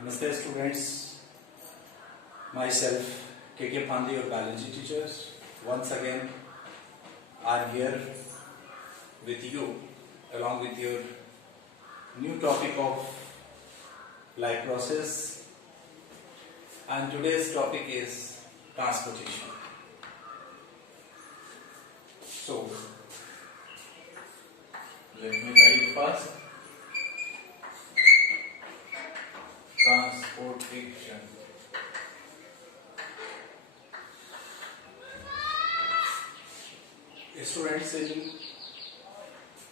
Namaste students, myself KK Pandey, your biology teacher. Once again I am here with you along with your new topic of life process, and today's topic is transportation. So let me write first. Transportation. Students, in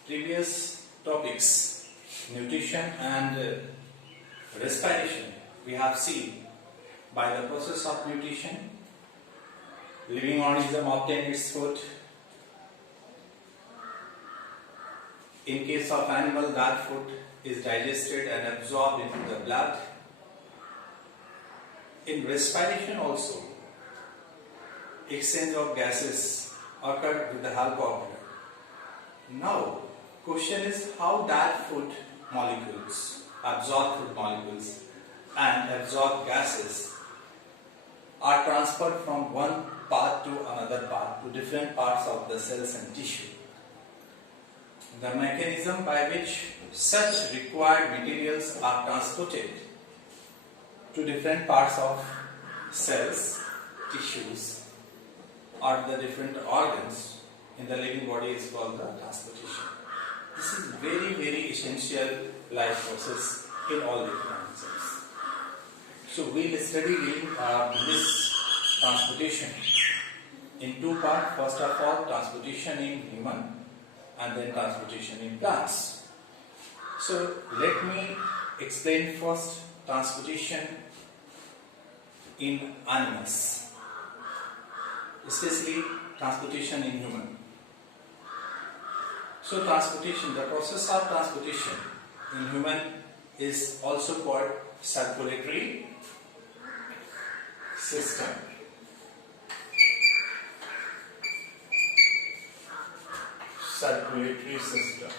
previous topics, nutrition and respiration, we have seen by the process of nutrition, living organism obtain its food. In case of animal, that food is digested and absorbed into the blood. In respiration also, exchange of gases occur with the help of air. Now, question is how that food molecules, absorbed food molecules and absorbed gases are transferred from one part to another part, to different parts of the cells and tissue. The mechanism by which such required materials are transported to different parts of cells, tissues, or the different organs in the living body is called the transportation. This is very essential life process in all living organisms. So we'll study this transportation in two parts. First of all, transportation in human and then transportation in plants. So let me explain first transportation in animals, especially transportation in human. So transportation, the process of transportation in human is also called circulatory system. Circulatory system.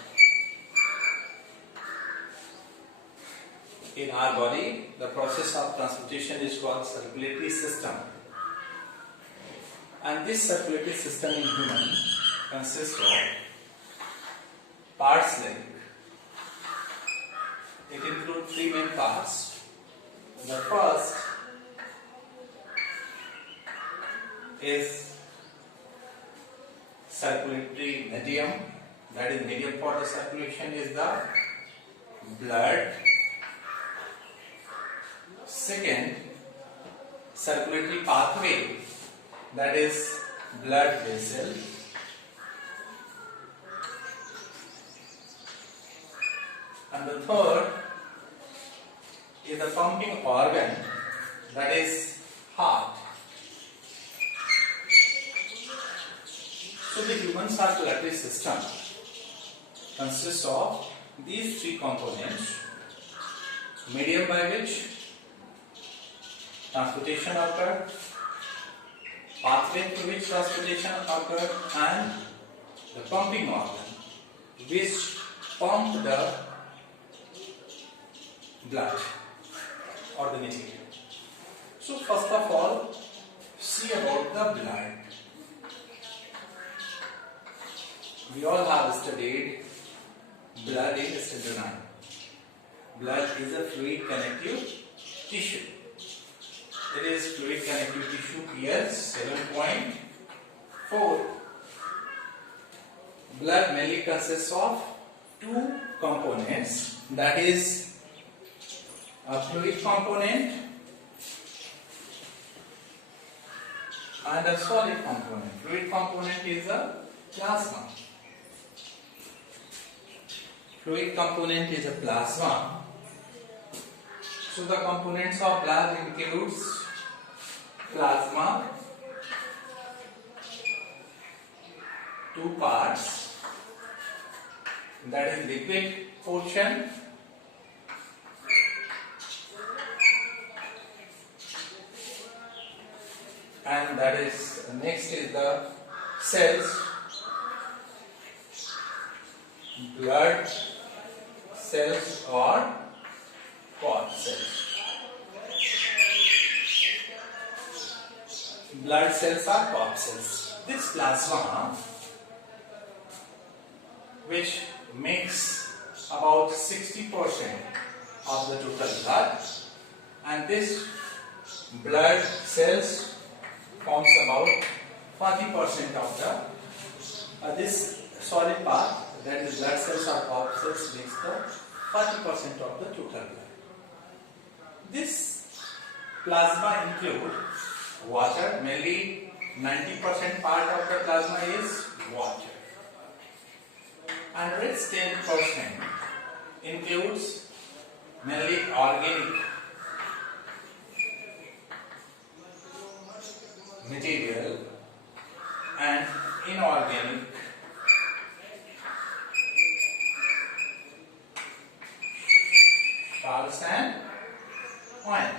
In our body, the process of transportation is called circulatory system. And this circulatory system in human consists of parts like, it includes three main parts. The first is circulatory medium, that is medium for the circulation is the blood. Second, circulatory pathway, that is blood vessel. And the third is the pumping organ, that is heart. So the human circulatory system consists of these three components: medium by which transportation occurs, pathway through which transportation occurs, and the pumping organ which pump the blood or the material. So first of all, see about the blood. We all have studied blood in standard 9. Blood is a fluid connective tissue. It is fluid connective tissue here 7.4. Blood mainly consists of two components, that is a fluid component and a solid component. Fluid component is a plasma. Fluid component is a plasma. So the components of blood includes plasma, two parts, that is liquid portion and that is next is the cells, blood cells or cord cells. blood cells are corpuscles. This plasma, which makes about 60% of the total blood, and this blood cells forms about 40% of the this solid part, that is blood cells or corpuscles, makes the 40% of the total blood. This plasma include water, mainly 90% part of the plasma is water, and rest 10% includes mainly organic material and inorganic salts and oil.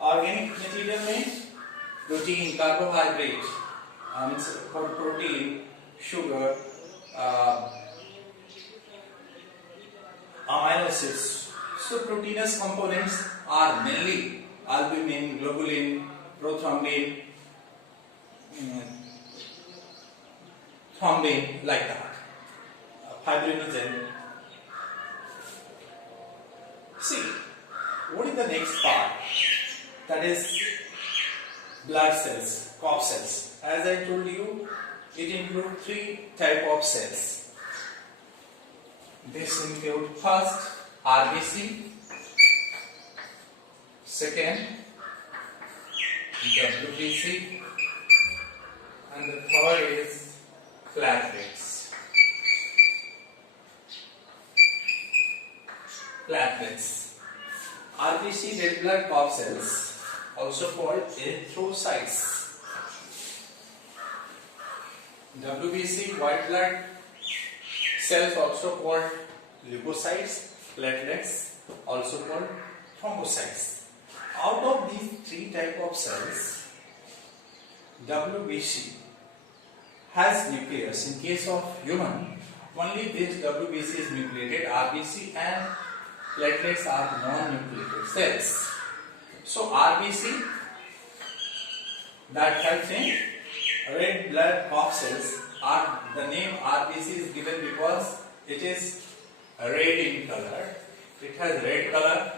Organic material means protein, carbohydrate, protein, sugar, amino acids. So proteinous components are mainly albumin, globulin, prothrombin, thrombin, like that. Fibrinogen. See, what is the next part? That is blood cells, corpuscles. As I told you, it includes 3 types of cells. This includes first RBC, second WBC, and the third is platelets. RBC, red blood corpuscles, also called erythrocytes. WBC, white blood cells, also called leukocytes. Platelets, also called thrombocytes. Out of these 3 types of cells, WBC has nucleus. In case of human, only this WBC is nucleated. RBC and platelets are non-nucleated cells. So RBC, that helps in red blood corpuscles, the name RBC is given because it is red in color. It has red color,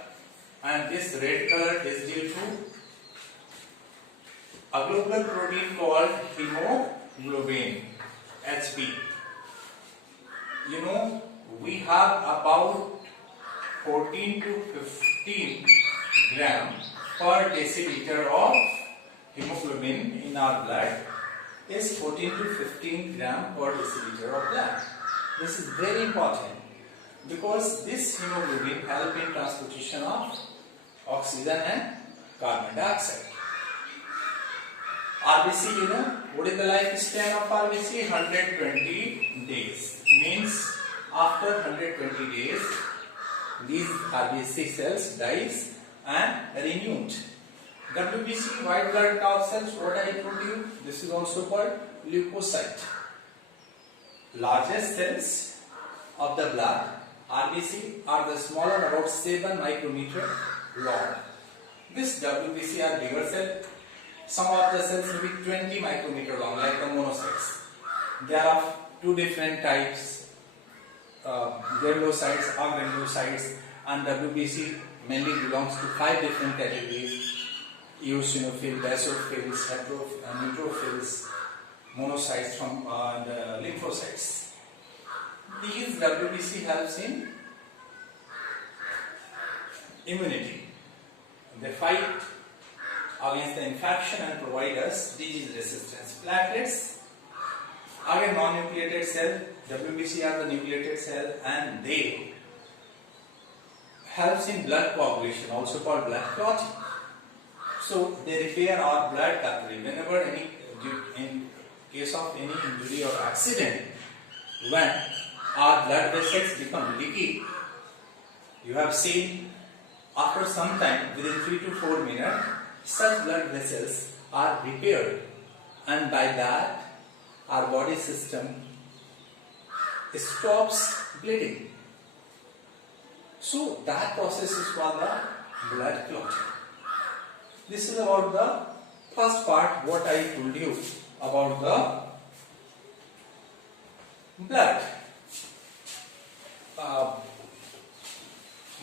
and this red color is due to a global protein called hemoglobin, HB. You know, we have about 14 to 15 gram per deciliter of hemoglobin in our blood. Is 14 to 15 gram per deciliter of blood. This is very important because this hemoglobin helps in transportation of oxygen and carbon dioxide. RBC, you know, what is the lifespan of RBC? 120 days. Means after 120 days, these RBC cells dies and renewed. WBC, white blood cells, what I told you, this is also called leukocyte. Largest cells of the blood, RBC, are the smaller, about 7 micrometer long. This WBC are bigger cell. Some of the cells will be 20 micrometer long, like the monocytes. There are 2 different types, granulocytes, agranulocytes, and WBC mainly belongs to 5 different categories: eosinophil, basophils, neutrophils, monocytes and lymphocytes. These WBC helps in immunity. They fight against the infection and provide us disease resistance. Platelets, again non-nucleated cell. WBC are the nucleated cell, and they helps in blood coagulation, also called blood clotting. So they repair our blood capillary. Whenever in case of any injury or accident, when our blood vessels become leaky, you have seen after some time, within 3 to 4 minutes, such blood vessels are repaired, and by that our body system stops bleeding. So that process is called the blood clotting. this is about the first part, what I told you about the blood.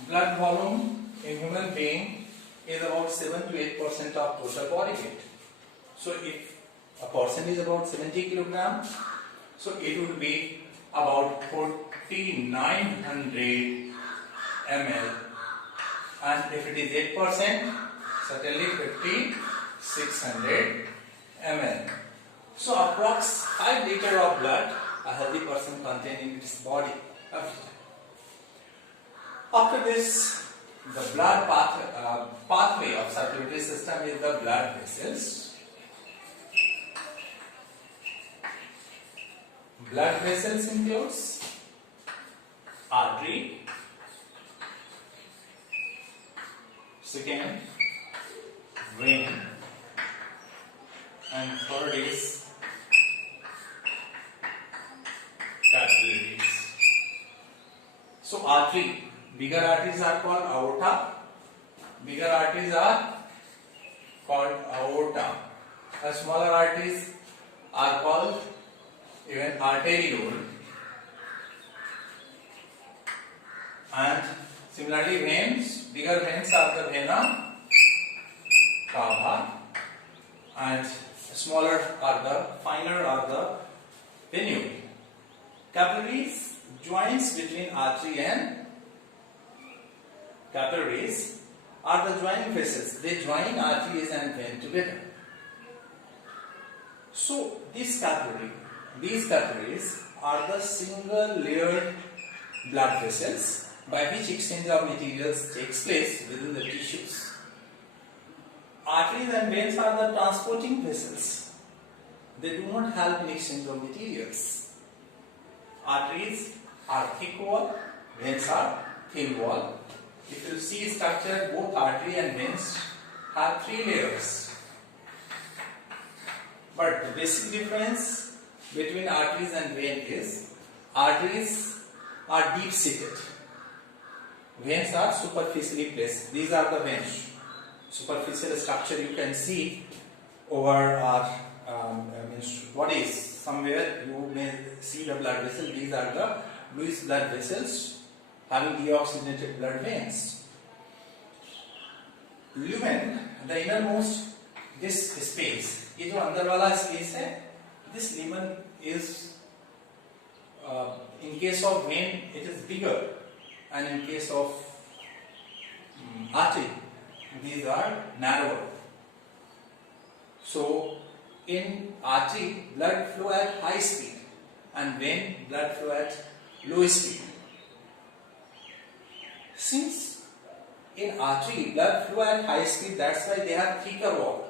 Blood volume in human being is about 7 to 8% of total body weight. So if a person is about 70 kilograms, so it would be about 4900 ml, and if it is 8%, certainly 5600 ml. So approx 5 liters of blood a healthy person contains in its body every time. After this, the blood pathway of circulatory system is the blood vessels. Blood vessels includes artery, second vein, and third is capillaries. So artery, bigger arteries are called aorta. Bigger arteries are called aorta. The smaller arteries are called even arteriole. And similarly veins, bigger veins are the vena cava, and smaller are the, finer are the venule. Capillaries, joints between artery and capillaries are the joining vessels. They join arteries and vein together. So these capillaries are the single layered blood vessels by which exchange of materials takes place within the tissues. Arteries and veins are the transporting vessels. They do not help in exchange of materials. Arteries are thick wall, veins are thin wall. If you see structure, both artery and veins have 3 layers. But the basic difference between arteries and vein is arteries are deep seated. Veins are superficially placed. These are the veins. Superficial structure you can see over our bodies. Somewhere you may see the blood vessel. These are the Lewis blood vessels having deoxygenated blood veins. Lumen, the innermost, this space, ये जो अंदर वाला space है, this lumen is, in case of vein, it is bigger, and in case of artery, these are narrower. So, in artery, blood flow at high speed, and vein, blood flow at low speed. Since in artery, blood flow at high speed, that's why they have thicker wall.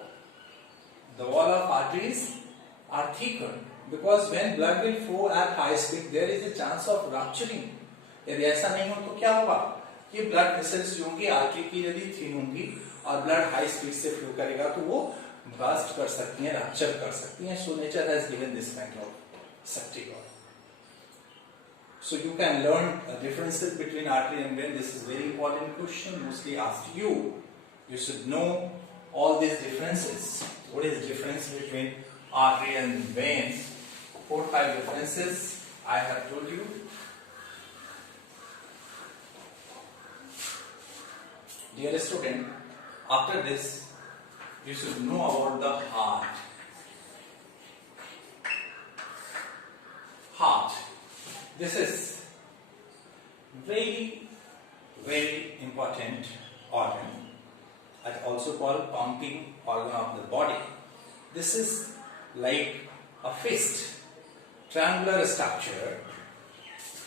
The wall of arteries are thicker because when blood will flow at high speed, there is a chance of rupturing. यदि ऐसा नहीं हो तो क्या होगा कि blood vessels जो होंगी आर्टरी की यदि थिन होंगी और ब्लड हाई स्पीड से फ्लो करेगा तो वो बर्स्ट कर सकती हैं, रप्चर कर सकती हैं. So nature has given this kind of septic wall. So you can learn differences between artery and vein. This is very important question, mostly asked you. You should know all these differences. What is the difference between artery and vein? 4 or 5 differences I have told you. Dear student, after this you should know about the heart. Heart. This is very, very important organ, and also called pumping organ of the body. This is like a fist, triangular structure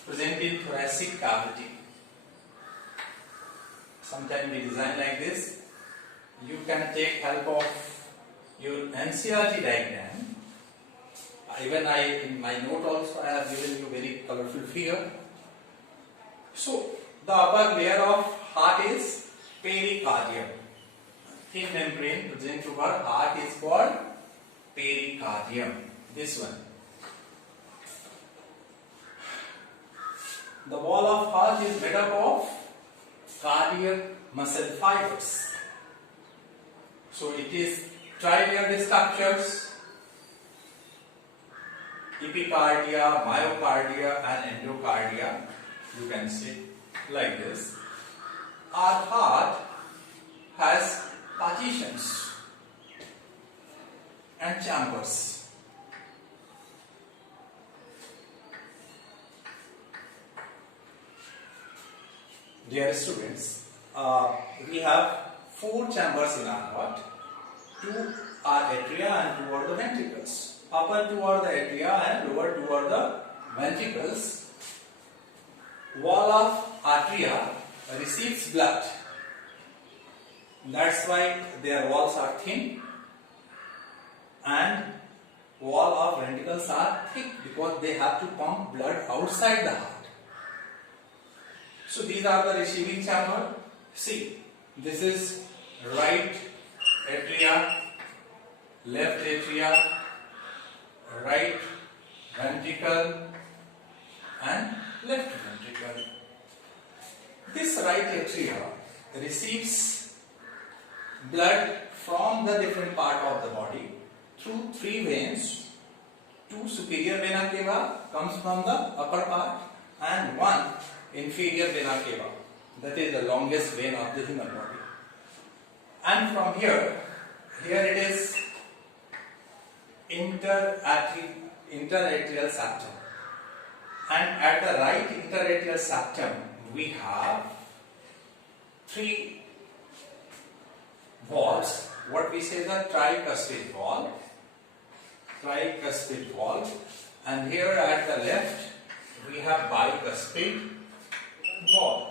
present in thoracic cavity. Sometimes we design like this. You can take help of your NCERT diagram. Even in my note also I have given you very colorful figure. So the upper layer of heart is pericardium. Thin membrane present over heart is called pericardium. This one. The wall of heart is made up of cardiac muscle fibers. So it is tri-layered structures, epicardia, myocardia and endocardia, you can see like this. Our heart has partitions and chambers. Dear students, we have 4 chambers in our heart. 2 are atria and 2 are the ventricles. Upper 2 are the atria and lower 2 are the ventricles. Wall of atria receives blood. That's why their walls are thin, and wall of ventricles are thick because they have to pump blood outside the heart. So these are the receiving chamber. See, this is right atria, left atria, right ventricle and left ventricle. This right atria receives blood from the different part of the body through 3 veins. 2 superior vena cava comes from the upper part and 1 inferior vena cava, that is the longest vein of the human body. And from here it is interatrial septum, and at the right interatrial septum we have 3 valves. What we say the tricuspid valve, and here at the left we have bicuspid valve.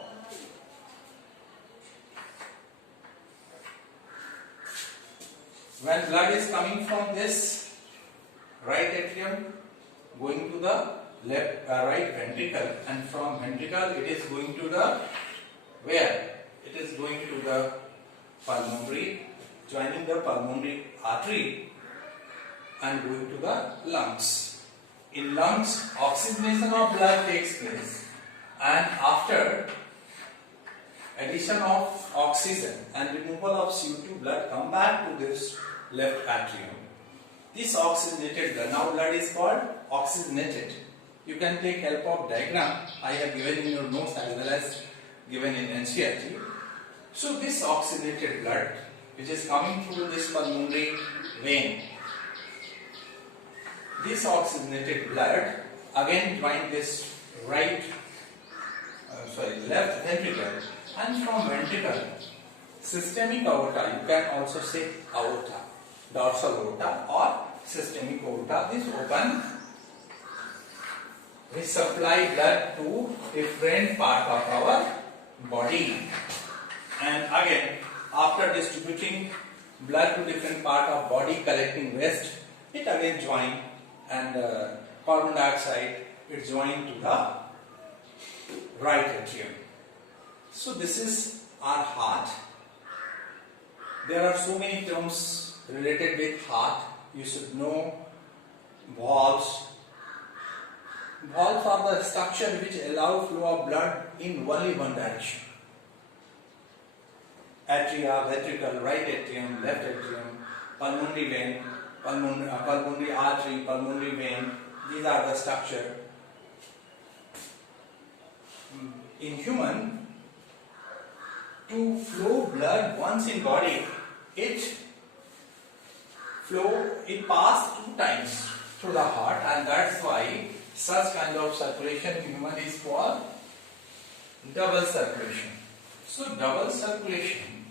When blood is coming from this right atrium going to the right ventricle, and from ventricle it is going to the where? It is going to the pulmonary, joining the pulmonary artery and going to the lungs. In lungs, oxygenation of blood takes place, and after addition of oxygen and removal of CO2, blood come back to this left atrium. This oxygenated blood, now blood is called oxygenated. You can take help of diagram I have given in your notes as well as given in NCERT. So this oxygenated blood which is coming through this pulmonary vein, this oxygenated blood again join this left ventricle, and from ventricle systemic aorta, you can also say aorta, dorsal aorta or systemic aorta is open, which supply blood to different part of our body. And again, after distributing blood to different part of body, collecting waste, it again join, and carbon dioxide it join to the right atrium. So this is our heart. There are so many terms related with heart. You should know valves. Valves are the structure which allow flow of blood in only one direction. Atria, ventricle, right atrium, left atrium, pulmonary vein, pulmonary artery, pulmonary vein. These are the structure. In human, to flow blood once in body, it pass 2 times through the heart, and that's why such kind of circulation in human is called double circulation. So double circulation,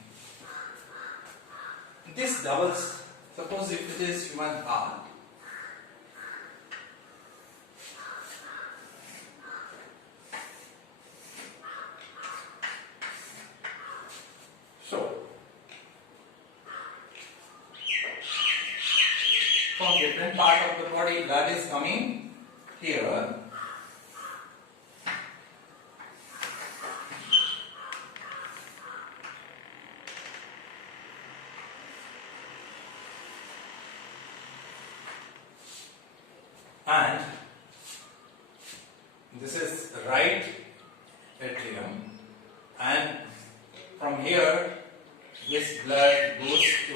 this doubles, suppose if it is human heart, so from different part of the body blood is coming here, and this is right atrium, and from here this blood goes to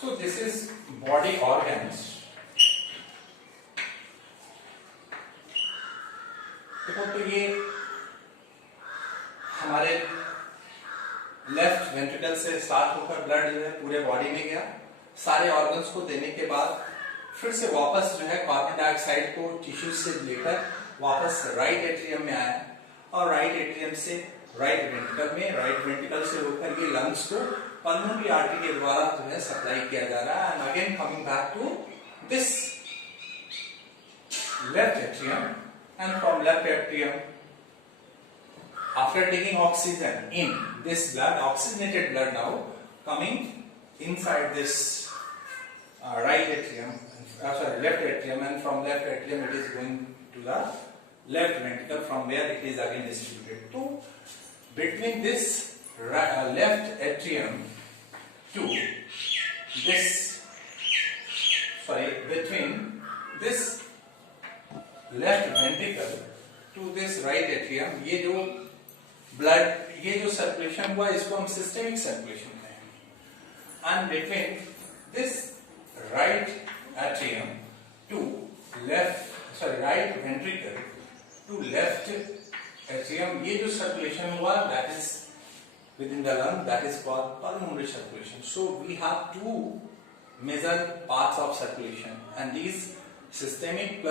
so this is body organs. देखो तो ये हमारे left ventricle से start होकर blood जो है पूरे body में गया, सारे ऑर्गन्स को देने के बाद फिर से वापस जो है कार्बन डाइऑक्साइड को टिश्यू से लेकर वापस राइट एट्रियम में आया और राइट एट्रियम से राइट वेंट्रिकल में, राइट वेंट्रिकल से होकर ये लंग्स को पल्मोनरी आर्टरी के द्वारा जो है सप्लाई किया जा रहा है। And again coming back to this left atrium and from left atrium, after taking oxygen in this blood, oxygenated blood now coming inside this right atrium, left atrium, and from left atrium it is going to the left ventricle, from where it is again distributed to between this left atrium to this, between this left ventricle to this right atrium, ये जो blood, ये जो circulation हुआ इसको हम systemic circulation कहेंगे। And between this right atrium to left right ventricle to left atrium, ये जो सर्कुलेशन हुआ that is within the lung, that is called pulmonary circulation. So we have two major parts of circulation and these systemic plus